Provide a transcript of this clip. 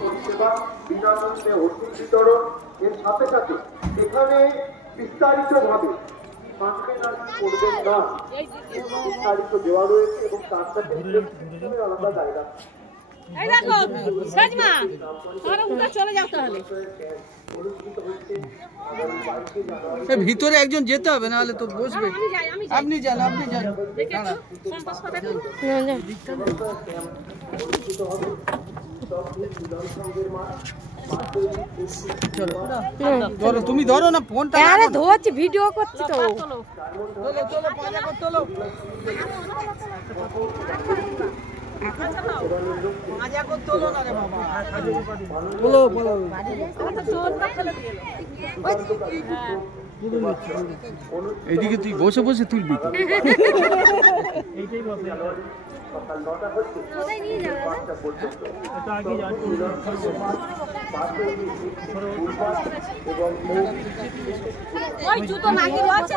পরিষেবা বিনামূল্যে ওষুধ বিতরণ এর সাথে সাথে এখানে বিস্তারিতভাবে করবেন না বিস্তারিত দেওয়া রয়েছে এবং তার সাথে আলাদা জায়গা ভিতরে একজন যেতে হবে, নাহলে তো বসবে। আপনি যান, আপনি যান। চলো তুমি ধরো না ফোনটা। আরে ধরছি, ভিডিও করছি তো। এইদিকে তুই বসে বসে তুলবি। জুতো নাকি আছে?